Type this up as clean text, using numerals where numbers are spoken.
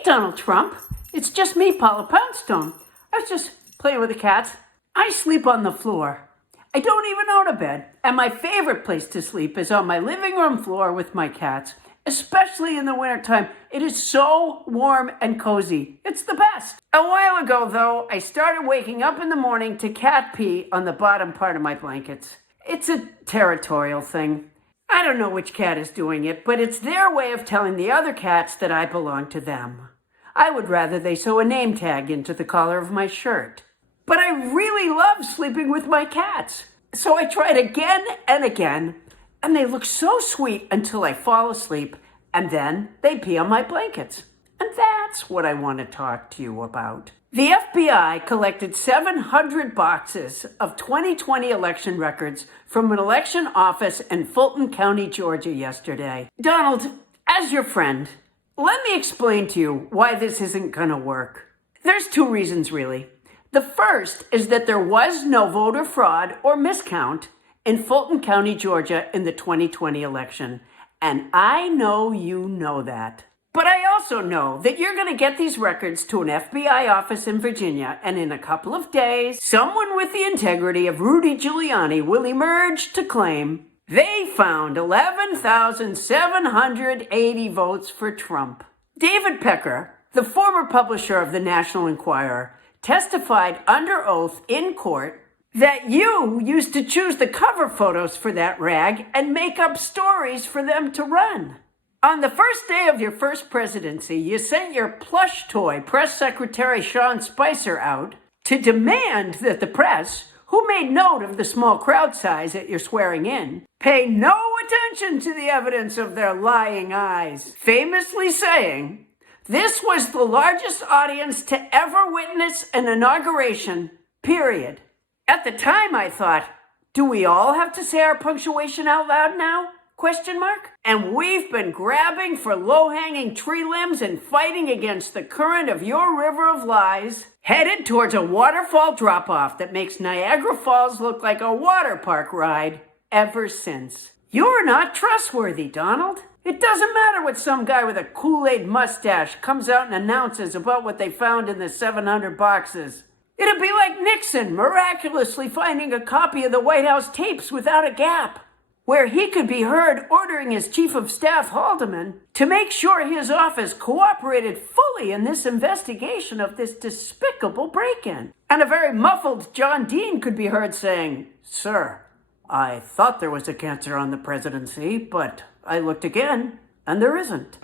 Hey, Donald Trump. It's just me, Paula Poundstone. I was just playing with the cats. I sleep on the floor. I don't even own a bed. And my favorite place to sleep is on my living room floor with my cats, especially in the wintertime. It is so warm and cozy. It's the best. A while ago, though, I started waking up in the morning to cat pee on the bottom part of my blankets. It's a territorial thing. I don't know which cat is doing it, but it's their way of telling the other cats that I belong to them. I would rather they sew a name tag into the collar of my shirt. But I really love sleeping with my cats. So I tried again and again, and they look so sweet until I fall asleep, and then they pee on my blankets. And that's what I want to talk to you about. The FBI collected 700 boxes of 2020 election records from an election office in Fulton County, Georgia yesterday. Donald, as your friend, let me explain to you why this isn't going to work. There's two reasons, really. The first is that there was no voter fraud or miscount in Fulton County, Georgia in the 2020 election. And I know you know that. But I also know that you're going to get these records to an FBI office in Virginia, and in a couple of days, someone with the integrity of Rudy Giuliani will emerge to claim they found 11,780 votes for Trump. David Pecker, the former publisher of the National Enquirer, testified under oath in court that you used to choose the cover photos for that rag and make up stories for them to run. On the first day of your first presidency, you sent your plush toy press secretary Sean Spicer out to demand that the press, who made note of the small crowd size at your swearing in, pay no attention to the evidence of their lying eyes, famously saying, "This was the largest audience to ever witness an inauguration, period." At the time, I thought, do we all have to say our punctuation out loud now? ? And we've been grabbing for low-hanging tree limbs and fighting against the current of your river of lies, headed towards a waterfall drop-off that makes Niagara Falls look like a water park ride ever since. You're not trustworthy, Donald. It doesn't matter what some guy with a Kool-Aid mustache comes out and announces about what they found in the 700 boxes. It'd be like Nixon miraculously finding a copy of the White House tapes without a gap, where he could be heard ordering his chief of staff, Haldeman, to make sure his office cooperated fully in this investigation of this despicable break-in. And a very muffled John Dean could be heard saying, "Sir, I thought there was a cancer on the presidency, but I looked again, and there isn't."